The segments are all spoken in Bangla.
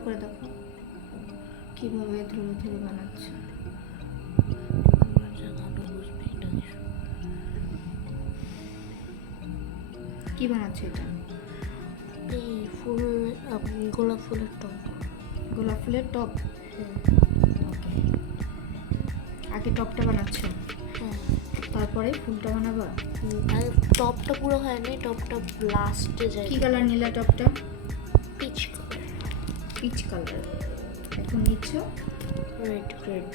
করে দেখো। কীভাবে ধরে ধরে বানাচ্ছে। ভালো কি বানাচ্ছে এটা? এই ফুল গোলাপ ফুলের টপ গোলাপ ফুলের টপ হ্যাঁ। ওকে। আগে টপটা বানাচ্ছ? হ্যাঁ। তারপরে ফুলটা বানাবা? টপটা পুরো হয়নি টপটা লাস্টে যায় কি কালার নিলা টপটা পিচ কালার এখন নিচ্ছ রেড রেড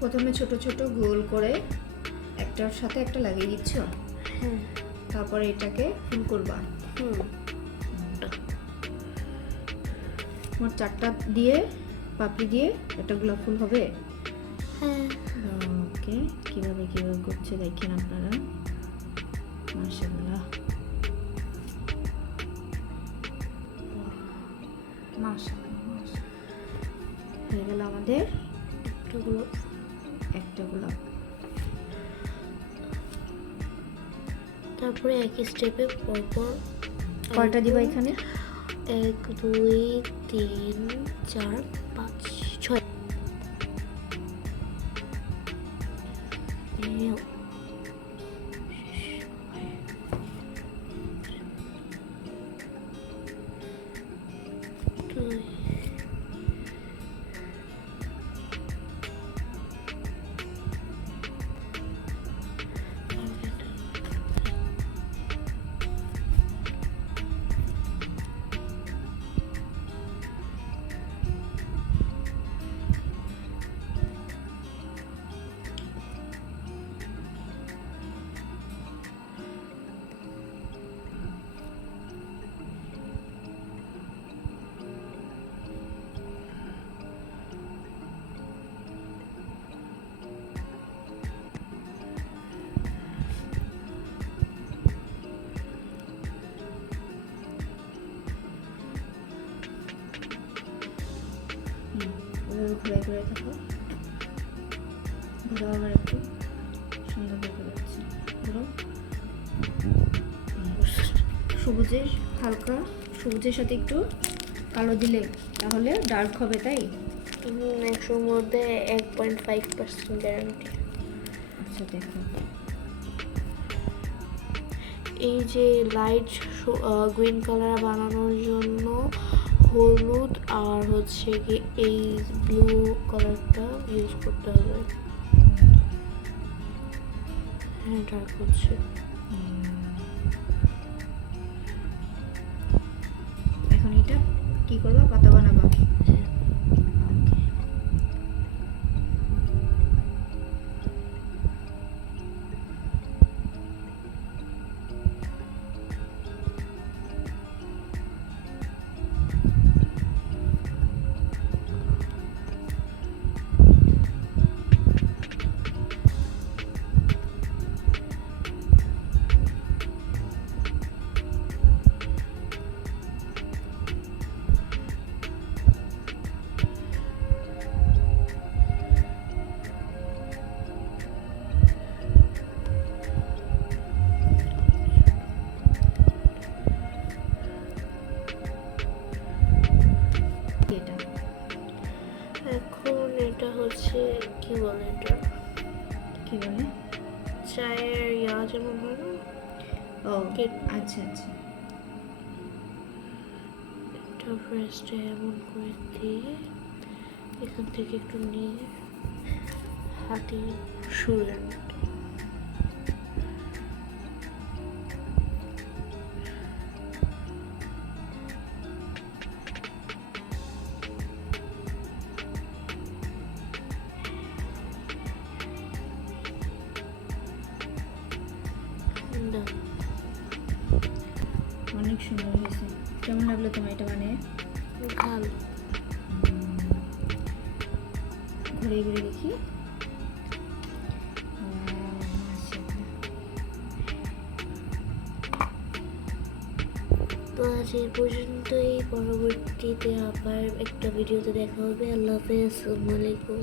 প্রথমে ছোট ছোট গোল করে একটার সাথে একটা লাগিয়ে দিচ্ছ? হ্যাঁ তারপরে এটাকে ফুল করবা। হুম। মোট চারটা দিয়ে পাপড়ি দিয়ে একটা গোলাপ ফুল হবে? হ্যাঁ। ওকে কীভাবে কীভাবে করছে দেখেন আপনারা। মাশাআল্লাহ। মাশাআল্লাহ। হয়ে গেল আমাদের। গোলাপ একটা গোলাপ। তারপরে একই স্টেপে পরপর কয়টা দিবা এখানে? এক দুই তিন চার পাঁচ ছয়। ঘুরে ঘুরে থাকো আবার একটু সুন্দর সবুজের হালকা সবুজের সাথে একটু কালো দিলে তাহলে ডার্ক হবে তাই একশোর মধ্যে এক পয়েন্ট ফাইভ পার্সেন্ট গ্যারান্টি আচ্ছা দেখো এই যে লাইট গ্রিন কালার বানানোর জন্য হলুদ আর হচ্ছে কি এই ব্লু কালারটা ইউজ করতে হবে। হ্যাঁ ডার্ক হচ্ছে। এখন এটা কি করবা? পাতা বানাবা। কি বলে এটা? কি বলে? চায়ের ইয়া যেমন হয় না? ও. আচ্ছা আচ্ছা। এটা ফার্স্টে এমন করে দিয়ে এখান থেকে একটু নিয়ে হাতে শুলের অনেক সুন্দর হয়েছে। কেমন লাগল তোমার এটা মানে ভালো। ঘুরে ঘুরে দেখি। তো আজ এই পর্যন্তই। পরবর্তীতে আবার একটা ভিডিওতে দেখা হবে। আল্লাহ হাফেজ আসসালামু আলাইকুম।